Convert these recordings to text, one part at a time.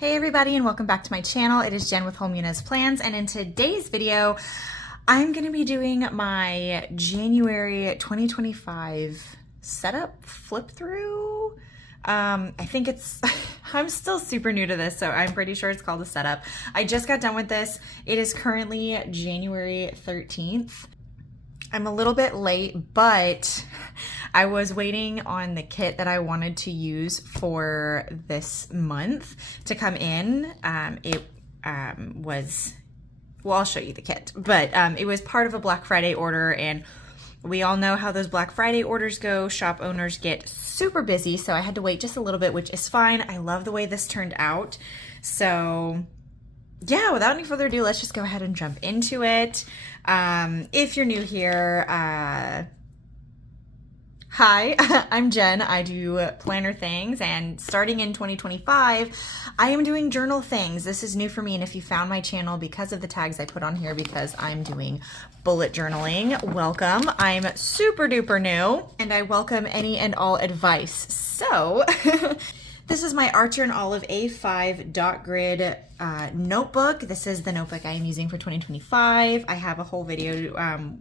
Hey everybody, and welcome back to my channel. It is Jen with LustrousPlans, and in today's video I'm going to be doing my January 2025 setup flip through. I think it's I'm still super new to this, so I'm pretty sure it's called a setup. I just got done with this. It is currently January 13th. I'm a little bit late, but I was waiting on the kit that I wanted to use for this month to come in. Well, I'll show you the kit, but it was part of a Black Friday order, and we all know how those Black Friday orders go. Shop owners get super busy, so I had to wait just a little bit, which is fine. I love the way this turned out. So yeah, without any further ado, let's just go ahead and jump into it. If you're new here, hi, I'm Jen. I do planner things, and starting in 2025, I am doing journal things. This is new for me, and if you found my channel because of the tags I put on here because I'm doing bullet journaling, welcome. I'm super duper new, and I welcome any and all advice. So this is my Archer and Olive A5 dot grid notebook. This is the notebook I am using for 2025. I have a whole video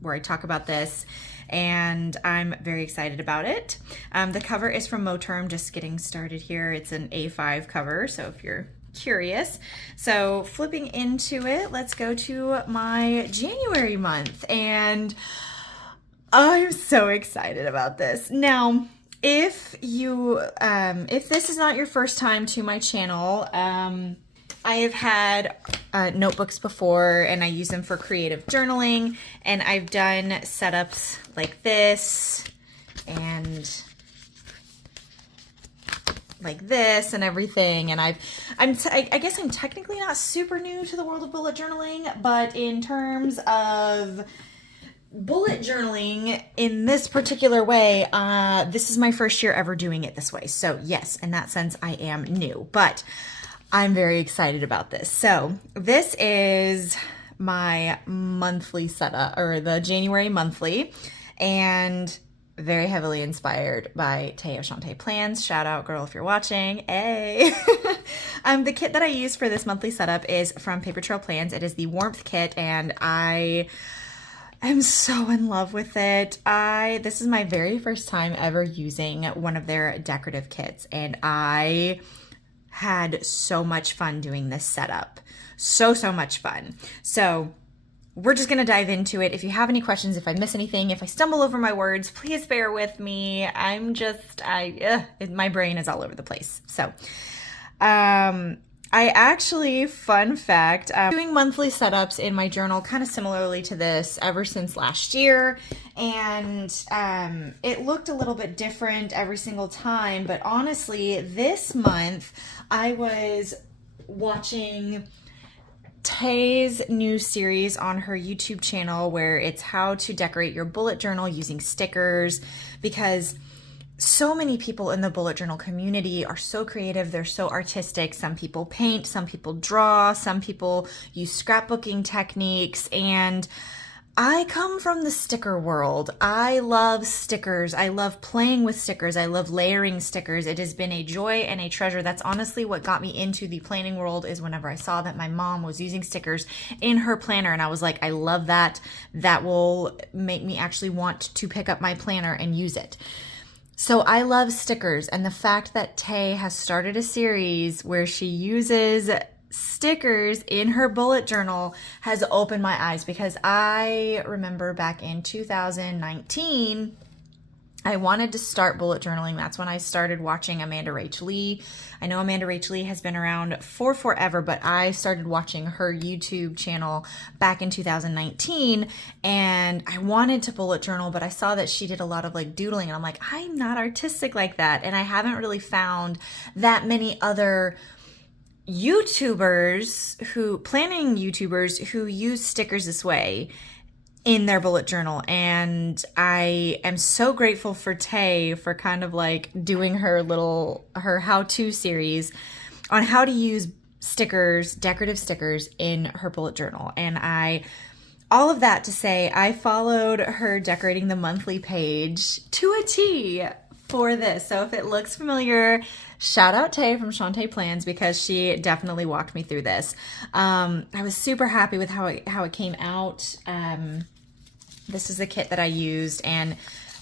where I talk about this, and I'm very excited about it. The cover is from Moterm, just getting started here. It's an A5 cover, so if you're curious. So flipping into it, let's go to my January month, and I'm so excited about this. Now, if this is not your first time to my channel, I have had notebooks before, and I use them for creative journaling, and I've done setups like this and like this and everything, and I guess I'm technically not super new to the world of bullet journaling, but in terms of bullet journaling in this particular way, this is my first year ever doing it this way. So yes, in that sense, I am new, but I'm very excited about this. So this is my monthly setup, or the January monthly, and very heavily inspired by Tay of Shawnteplans. Shout out, girl, if you're watching. Hey. The kit that I use for this monthly setup is from Paper Trail Plans. It is the Warmth Kit, and I'm so in love with it. This is my very first time ever using one of their decorative kits, and I had so much fun doing this setup. So much fun. So we're just gonna dive into it. If you have any questions, if I miss anything, if I stumble over my words, please bear with me. My brain is all over the place. So, I actually, fun fact, doing monthly setups in my journal kind of similarly to this ever since last year, and it looked a little bit different every single time, but honestly, this month I was watching Tay's new series on her YouTube channel where it's how to decorate your bullet journal using stickers, because so many people in the bullet journal community are so creative. They're so artistic. Some people paint, some people draw, some people use scrapbooking techniques, and I come from the sticker world. I love stickers. I love playing with stickers. I love layering stickers. It has been a joy and a treasure. That's honestly what got me into the planning world, is whenever I saw that my mom was using stickers in her planner, and I was like, I love that. That will make me actually want to pick up my planner and use it. So I love stickers, and the fact that Tay has started a series where she uses stickers in her bullet journal has opened my eyes, because I remember back in 2019, I wanted to start bullet journaling. That's when I started watching amandarachlee. I know amandarachlee has been around for forever, but I started watching her YouTube channel back in 2019, and I wanted to bullet journal, but I saw that she did a lot of like doodling, and I'm like, I'm not artistic like that, and I haven't really found that many other planning YouTubers who use stickers this way in their bullet journal. And I am so grateful for Tay for kind of like doing her how-to series on how to use stickers, decorative stickers, in her bullet journal. And all of that to say, I followed her decorating the monthly page to a T for this. So if it looks familiar, shout out Tay from Shawnteplans because she definitely walked me through this. I was super happy with how it came out. This is the kit that I used, and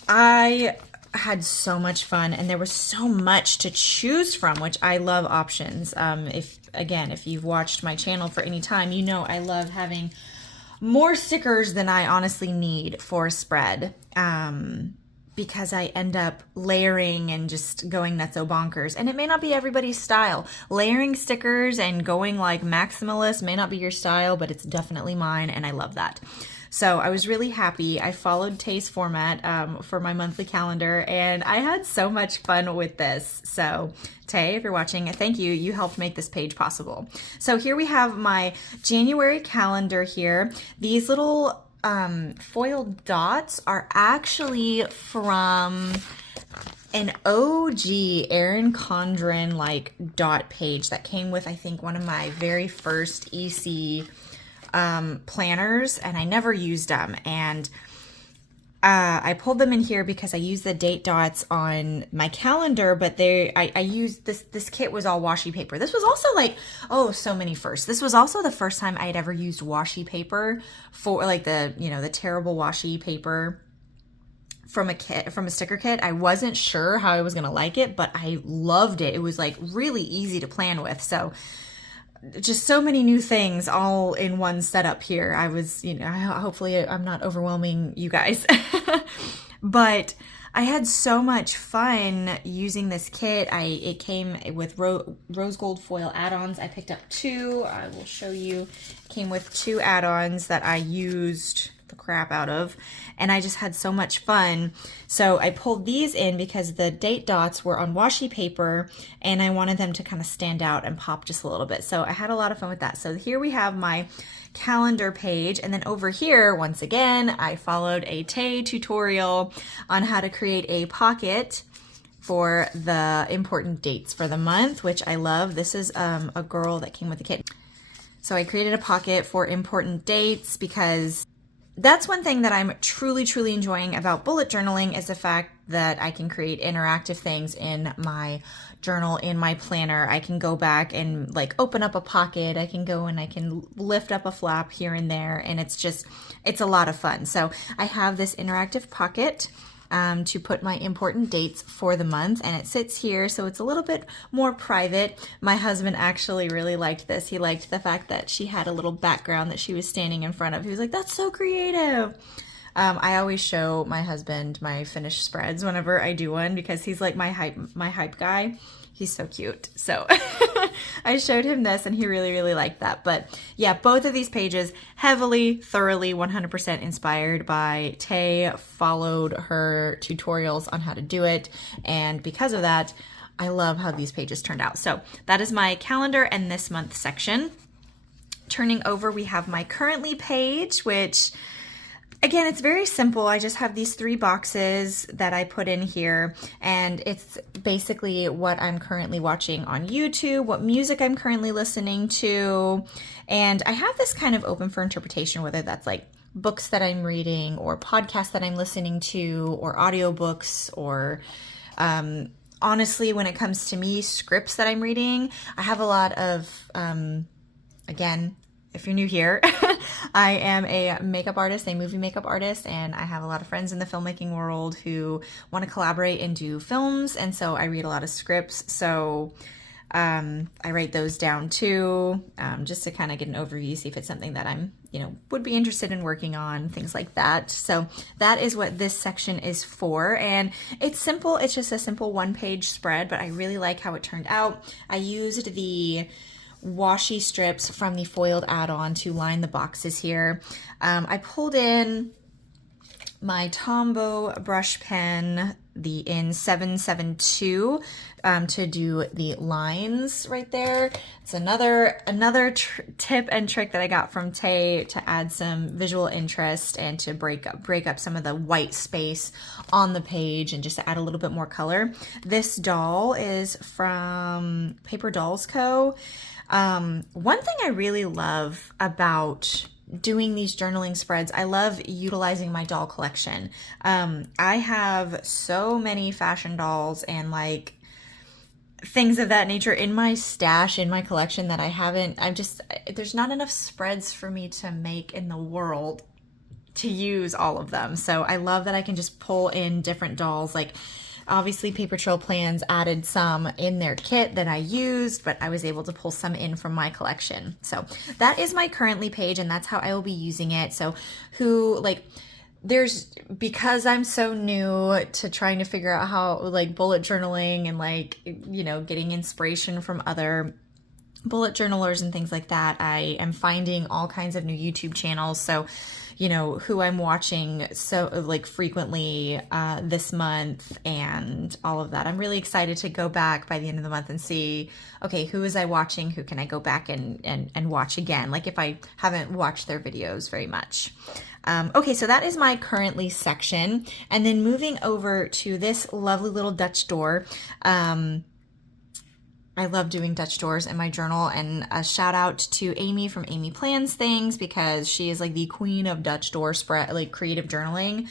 I had so much fun, and there was so much to choose from, which I love options. If you've watched my channel for any time, you know I love having more stickers than I honestly need for a spread, because I end up layering and just going nutso bonkers, and it may not be everybody's style. Layering stickers and going like maximalist may not be your style, but it's definitely mine, and I love that. So I was really happy. I followed Tay's format for my monthly calendar, and I had so much fun with this. So Tay, if you're watching, thank you. You helped make this page possible. So here we have my January calendar here. These little foiled dots are actually from an OG Erin Condren like dot page that came with, I think, one of my very first EC planners, and I never used them, and I pulled them in here because I used the date dots on my calendar, but I used this kit was all washi paper. This was also like, oh, so many firsts. This was also the first time I had ever used washi paper for like the terrible washi paper from a sticker kit. I wasn't sure how I was gonna like it, but I loved it. It was like really easy to plan with. So just so many new things all in one setup here. I was, hopefully I'm not overwhelming you guys, but I had so much fun using this kit. It came with rose gold foil add-ons. I picked up 2. I will show you. It came with 2 add-ons that I used the crap out of, and I just had so much fun. So I pulled these in because the date dots were on washi paper, and I wanted them to kind of stand out and pop just a little bit. So I had a lot of fun with that. So here we have my calendar page, and then over here, once again, I followed a Tay tutorial on how to create a pocket for the important dates for the month, which I love. This is a girl that came with the kit. So I created a pocket for important dates because that's one thing that I'm truly, truly enjoying about bullet journaling, is the fact that I can create interactive things in my journal, in my planner. I can go back and like open up a pocket. I can go and I can lift up a flap here and there, and it's a lot of fun. So I have this interactive pocket to put my important dates for the month, and it sits here, so it's a little bit more private. My husband actually really liked this. He liked the fact that she had a little background that she was standing in front of. He was like, that's so creative. I always show my husband my finished spreads whenever I do one, because he's like my hype guy. He's so cute. So I showed him this, and he really, really liked that. But yeah, both of these pages heavily, thoroughly, 100% inspired by Tay. Followed her tutorials on how to do it, and because of that, I love how these pages turned out. So that is my calendar and this month section. Turning over, we have my currently page, which again, it's very simple. I just have these 3 boxes that I put in here, and it's basically what I'm currently watching on YouTube, what music I'm currently listening to, and I have this kind of open for interpretation, whether that's like books that I'm reading or podcasts that I'm listening to or audiobooks, or honestly, when it comes to me, scripts that I'm reading. I have a lot of, again, if you're new here, I am a makeup artist, a movie makeup artist, and I have a lot of friends in the filmmaking world who want to collaborate and do films, and so I read a lot of scripts. So I write those down too, just to kind of get an overview, see if it's something that I'm, would be interested in working on, things like that. So that is what this section is for, and it's simple. It's just a simple 1-page spread, but I really like how it turned out. I used the washi strips from the foiled add-on to line the boxes here. I pulled in my Tombow brush pen, the in 772, to do the lines right there. It's another tip and trick that I got from Tay to add some visual interest and to break up some of the white space on the page and just to add a little bit more color. This doll is from Paper Dolls Co. One thing I really love about doing these journaling spreads, I love utilizing my doll collection. I have so many fashion dolls and like things of that nature in my stash, in my collection that there's not enough spreads for me to make in the world to use all of them. So I love that I can just pull in different dolls. Like obviously Paper Trail Plans added some in their kit that I used, but I was able to pull some in from my collection. So that is my currently page, and that's how I will be using it. So because I'm so new to trying to figure out how like bullet journaling and like, you know, getting inspiration from other bullet journalers and things like that, I am finding all kinds of new YouTube channels. So, you know, who I'm watching so like frequently this month and all of that. I'm really excited to go back by the end of the month and see, okay, who is I watching? Who can I go back and watch again? Like if I haven't watched their videos very much. Okay, so that is my currently section. And then moving over to this lovely little Dutch door. I love doing Dutch doors in my journal, and a shout out to Amy from amyplansthings because she is like the queen of Dutch door spread, like creative journaling.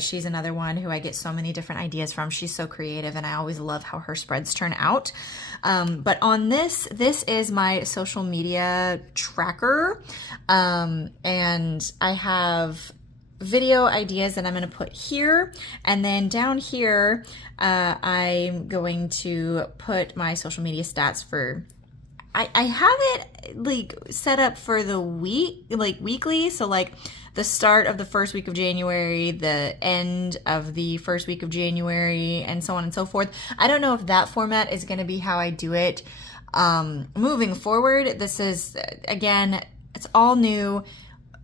She's another one who I get so many different ideas from. She's so creative, and I always love how her spreads turn out. But on this is my social media tracker, and I have video ideas that I'm going to put here, and then down here I'm going to put my social media stats for I have it like set up for the week, like weekly, so like the start of the first week of January, the end of the first week of January, and so on and so forth. I don't know if that format is going to be how I do it moving forward. This is, again, it's all new,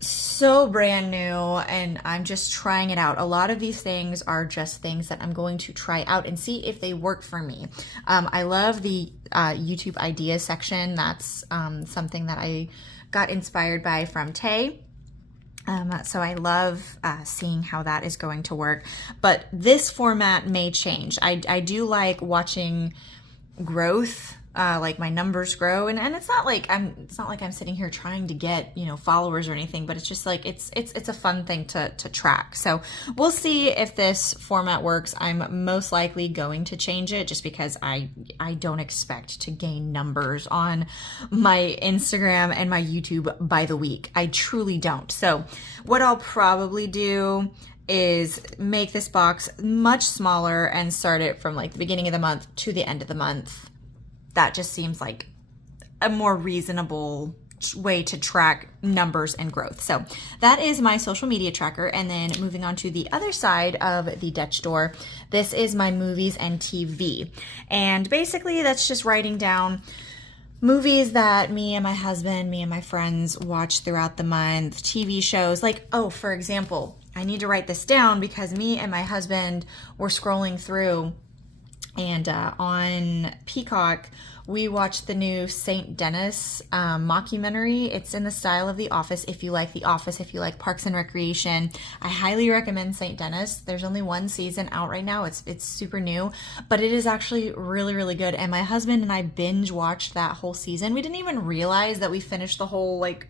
so brand new, and I'm just trying it out. A lot of these things are just things that I'm going to try out and see if they work for me. I love the YouTube ideas section. That's something that I got inspired by from Tay. So I love seeing how that is going to work. But this format may change. I do like watching growth, like my numbers grow, and it's not like I'm sitting here trying to get, you know, followers or anything, but it's just like it's a fun thing to track. So we'll see if this format works. I'm most likely going to change it just because I don't expect to gain numbers on my Instagram and my YouTube by the week. I truly don't. So what I'll probably do is make this box much smaller and start it from like the beginning of the month to the end of the month. That just seems like a more reasonable way to track numbers and growth. So that is my social media tracker. And then moving on to the other side of the Dutch door, this is my movies and TV. And basically that's just writing down movies that me and my husband, me and my friends watch throughout the month, TV shows. Like, oh, for example, I need to write this down because me and my husband were scrolling through, and on Peacock, we watched the new St. Dennis mockumentary. It's in the style of The Office. If you like The Office, if you like Parks and Recreation, I highly recommend St. Dennis. There's only one season out right now. It's super new, but it is actually really, really good. And my husband and I binge watched that whole season. We didn't even realize that we finished the whole like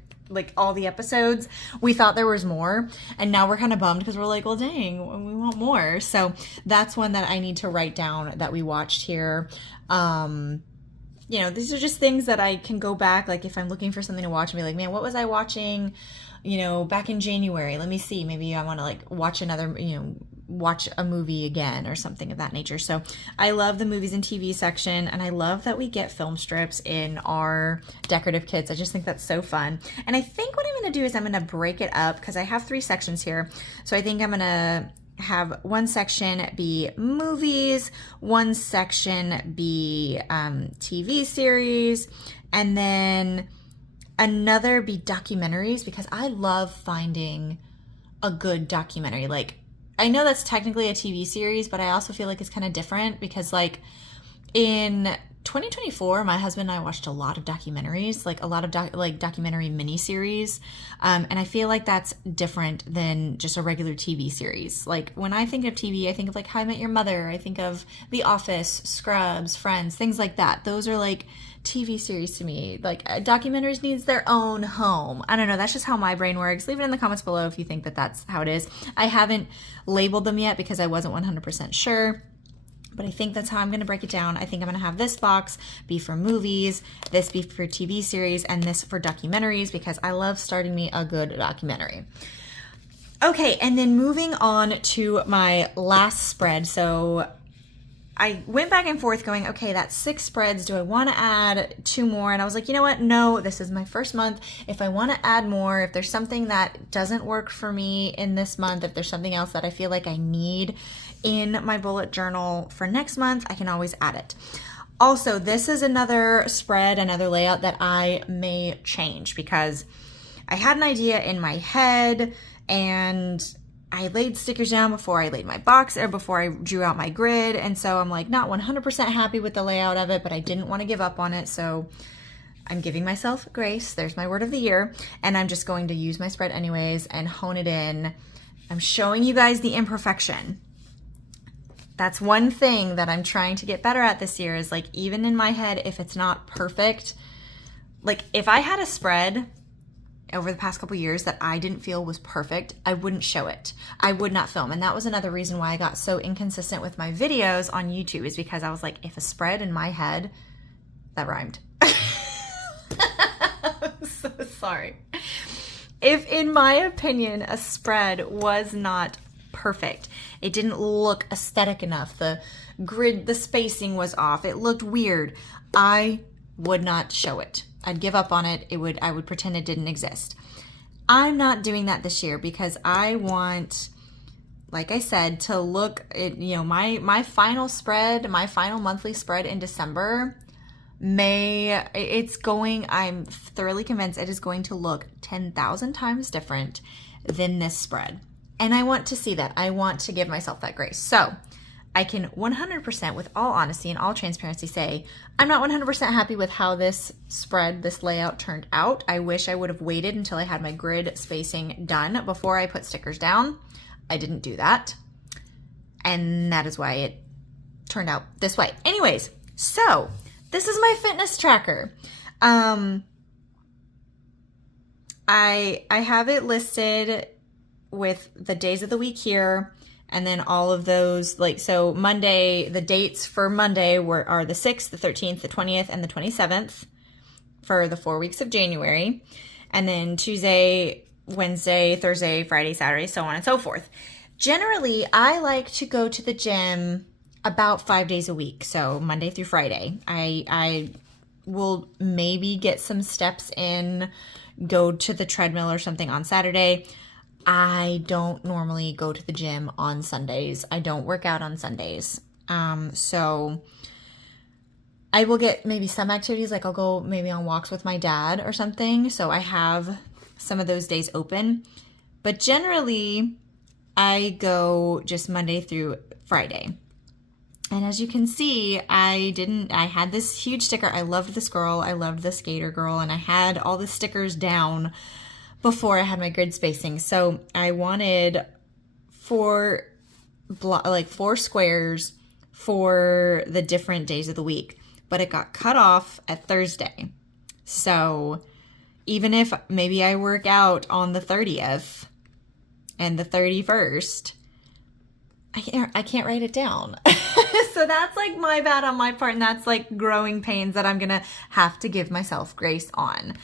all the episodes. We thought there was more, and now we're kind of bummed because we're like, well, dang, we want more. So that's one that I need to write down that we watched here. You know, these are just things that I can go back, like if I'm looking for something to watch and be like, man, what was I watching, you know, back in January? Let me see, maybe I want to like watch another, you know, watch a movie again or something of that nature. So I love the movies and TV section, and I love that we get film strips in our decorative kits. I just think that's so fun. And I think what I'm going to do is I'm going to break it up because I have 3 sections here. So I think I'm going to have one section be movies, one section be TV series, and then another be documentaries, because I love finding a good documentary. Like, I know that's technically a TV series, but I also feel like it's kind of different because like in 2024, my husband and I watched a lot of documentaries, like a lot of documentary miniseries. And I feel like that's different than just a regular TV series. Like when I think of TV, I think of like How I Met Your Mother. I think of The Office, Scrubs, Friends, things like that. Those are like TV series to me. Like documentaries needs their own home. I don't know. That's just how my brain works. Leave it in the comments below if you think that that's how it is. I haven't labeled them yet because I wasn't 100% sure. But I think that's how I'm going to break it down. I think I'm going to have this box be for movies, this be for TV series, and this for documentaries because I love starting me a good documentary. Okay, and then moving on to my last spread. So I went back and forth going, okay, that's 6 spreads. Do I want to add 2 more? And I was like, you know what? No, this is my first month. If I want to add more, if there's something that doesn't work for me in this month, if there's something else that I feel like I need in my bullet journal for next month, I can always add it. Also, this is another spread, another layout that I may change because I had an idea in my head and I laid stickers down before I laid my box or before I drew out my grid. And so I'm like not 100% happy with the layout of it, but I didn't want to give up on it. So I'm giving myself grace. There's my word of the year. And I'm just going to use my spread anyways and hone it in. I'm showing you guys the imperfection. That's one thing that I'm trying to get better at this year is like, even in my head, if it's not perfect, like if I had a spread over the past couple years that I didn't feel was perfect, I wouldn't show it. I would not film. And that was another reason why I got so inconsistent with my videos on YouTube is because I was like, if a spread in my head, that rhymed. I'm so sorry. If in my opinion, a spread was not perfect, it didn't look aesthetic enough, the grid, the spacing was off, it looked weird, I would not show it. I'd give up on it. I would pretend it didn't exist. I'm not doing that this year because I want, like I said, to look at, you know, my final spread, my final monthly spread in December, I'm thoroughly convinced it is going to look 10,000 times different than this spread. And I want to see that. I want to give myself that grace. So I can 100% with all honesty and all transparency say, I'm not 100% happy with how this spread, this layout turned out. I wish I would have waited until I had my grid spacing done before I put stickers down. I didn't do that. And that is why it turned out this way. Anyways, so this is my fitness tracker. I have it listed with the days of the week here, and then all of those, like, so Monday, the dates for Monday are the 6th, the 13th, the 20th, and the 27th for the 4 weeks of January, and then Tuesday, Wednesday, Thursday, Friday, Saturday, so on and so forth. Generally, I like to go to the gym about 5 days a week, so Monday through Friday. I will maybe get some steps in, go to the treadmill or something on Saturday. I don't normally go to the gym on Sundays. I don't work out on Sundays. So I will get maybe some activities, like I'll go maybe on walks with my dad or something. So I have some of those days open. But generally, I go just Monday through Friday. And as you can see, I had this huge sticker. I loved this girl. I loved the skater girl. And I had all the stickers down before I had my grid spacing. So I wanted 4 squares for the different days of the week, but it got cut off at Thursday. So even if maybe I work out on the 30th and the 31st, I can't write it down. So that's like my bad on my part, and that's like growing pains that I'm gonna have to give myself grace on.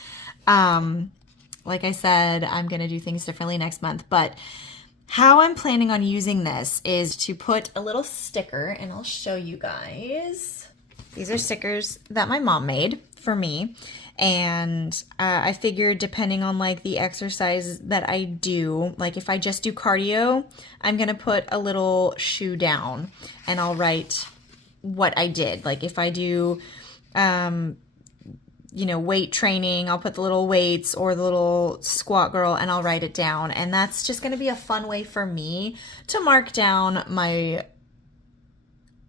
Like I said, I'm going to do things differently next month, but how I'm planning on using this is to put a little sticker, and I'll show you guys. These are stickers that my mom made for me, and I figured depending on like the exercise that I do, like if I just do cardio, I'm going to put a little shoe down and I'll write what I did. Like if I do you know, weight training, I'll put the little weights or the little squat girl and I'll write it down. And that's just going to be a fun way for me to mark down my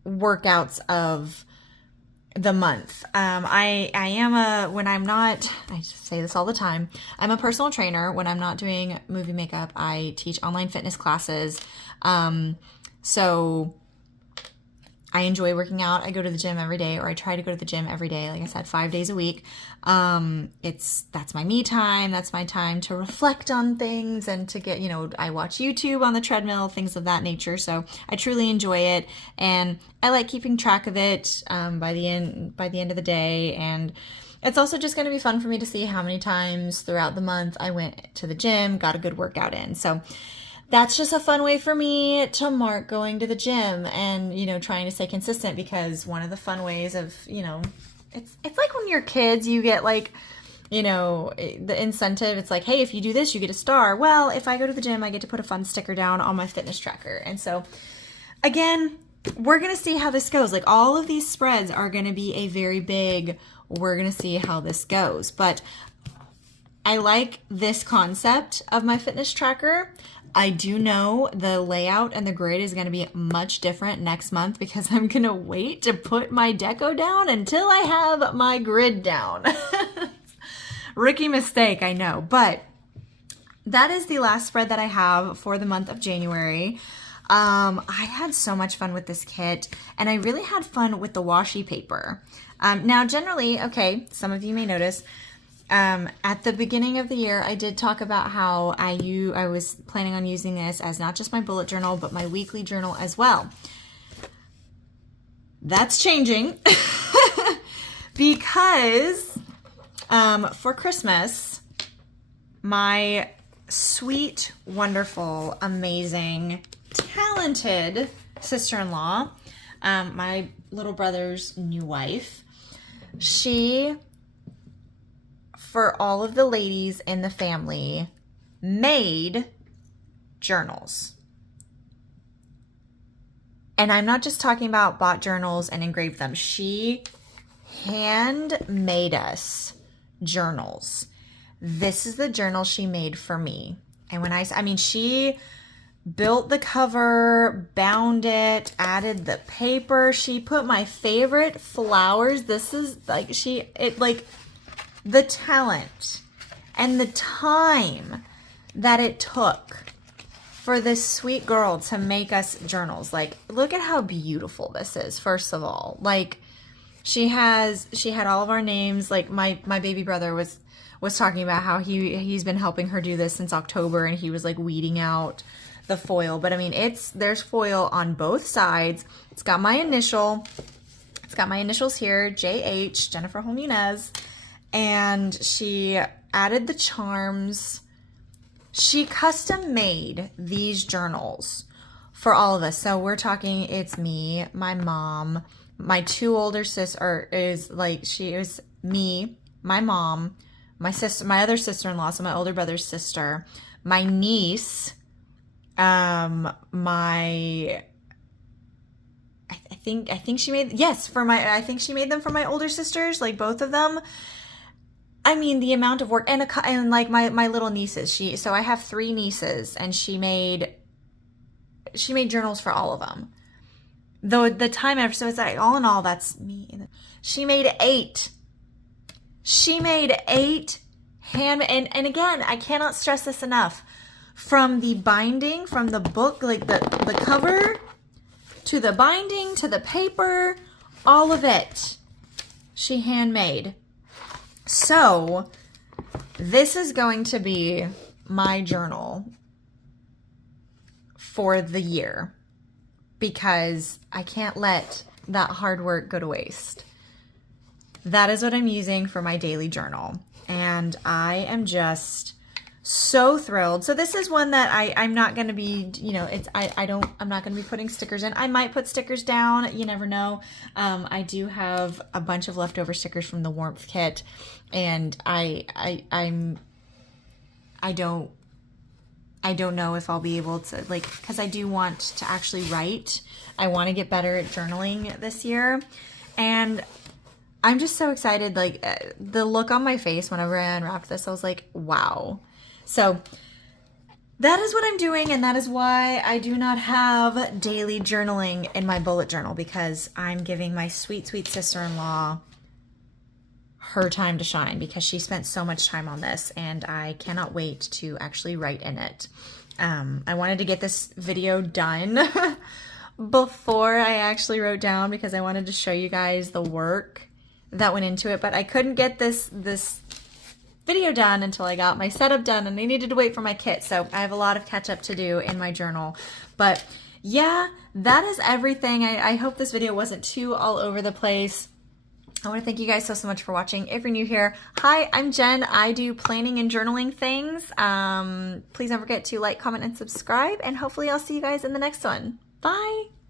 workouts of the month. I am when I'm not, I say this all the time, I'm a personal trainer. When I'm not doing movie makeup, I teach online fitness classes. So I enjoy working out. I go to the gym every day, or I try to go to the gym every day. Like I said, 5 days a week. That's my me time. That's my time to reflect on things and to get, I watch YouTube on the treadmill, things of that nature. So I truly enjoy it, and I like keeping track of it by the end of the day. And it's also just going to be fun for me to see how many times throughout the month I went to the gym, got a good workout in. So that's just a fun way for me to mark going to the gym and, trying to stay consistent, because one of the fun ways of, it's like when you're kids, you get like, the incentive. It's like, hey, if you do this, you get a star. Well, if I go to the gym, I get to put a fun sticker down on my fitness tracker. And so again, we're going to see how this goes. Like all of these spreads are going to be a very big, we're going to see how this goes. But I like this concept of my fitness tracker. I do know the layout and the grid is going to be much different next month, because I'm going to wait to put my deco down until I have my grid down. Rookie mistake, I know. But that is the last spread that I have for the month of January. I had so much fun with this kit, and I really had fun with the washi paper. Now, generally, okay, some of you may notice, at the beginning of the year, I did talk about how I was planning on using this as not just my bullet journal, but my weekly journal as well. That's changing because for Christmas, my sweet, wonderful, amazing, talented sister-in-law, my little brother's new wife, she, for all of the ladies in the family, made journals. And I'm not just talking about bought journals and engraved them. She handmade us journals. This is the journal she made for me. And when I mean, she built the cover, bound it, added the paper. She put my favorite flowers. This is like, the talent and the time that it took for this sweet girl to make us journals. Like, look at how beautiful this is, first of all. Like, she had all of our names. Like, my baby brother was talking about how he's been helping her do this since October, and he was like weeding out the foil. But I mean, there's foil on both sides. It's got my initials here, JH, Jennifer Holmunez. And she added the charms. She custom made these journals for all of us. So we're talking, it's me, my mom, my two older sisters, she was me, my mom, my sister, my other sister-in-law, so my older brother's sister, my niece, I think she made, yes, I think she made them for my older sisters, like both of them. I mean, the amount of work, and like my little nieces, so I have 3 nieces, and she made journals for all of them. Though the time ever, so it's like all in all, that's me. She made 8. She made 8 and again, I cannot stress this enough. From the binding, from the book, like the cover, to the binding, to the paper, all of it, she handmade. So this is going to be my journal for the year, because I can't let that hard work go to waste. That is what I'm using for my daily journal, and I am just so thrilled. So this is one that I'm not going to be, I'm not going to be putting stickers in. I might put stickers down. You never know. I do have a bunch of leftover stickers from the warmth kit, and I don't know if I'll be able to, because I do want to actually write. I want to get better at journaling this year, and I'm just so excited. Like, the look on my face whenever I unwrapped this, I was like, wow. So that is what I'm doing, and that is why I do not have daily journaling in my bullet journal, because I'm giving my sweet, sweet sister-in-law her time to shine, because she spent so much time on this, and I cannot wait to actually write in it. I wanted to get this video done before I actually wrote down, because I wanted to show you guys the work that went into it, but I couldn't get this video done until I got my setup done, and I needed to wait for my kit, so I have a lot of catch up to do in my journal. But yeah, that is everything. I hope this video wasn't too all over the place. I want to thank you guys so much for watching. If you're new here, hi, I'm Jen. I do planning and journaling things. Please don't forget to like, comment, and subscribe, and hopefully I'll see you guys in the next one. Bye!